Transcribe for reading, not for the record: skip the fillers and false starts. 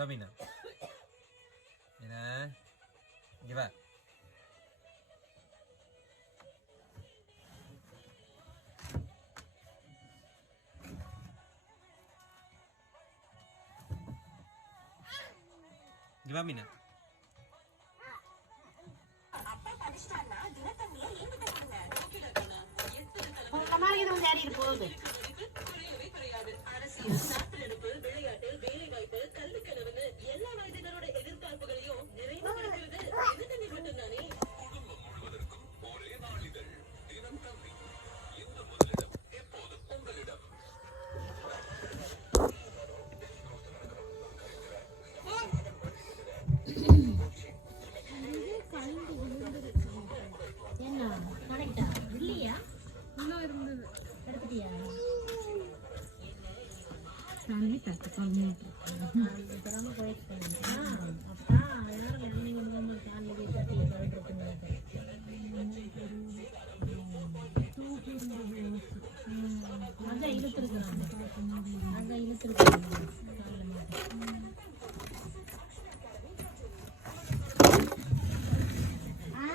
வா மீனா. மீனா இங்க வா. இங்க வா மீனா. போகுது என்ன கரெக்டா இல்லையா இன்னும் இருந்தது எடுத்துட்டியா சாமி தட்டு பண்ணிட்டு அப்புறமா போயிட்டு அப்பா யாரும் நன்றி இல்லாம சாமி தட்டி போயிட்டு அதான் இழுத்துருக்குறாங்க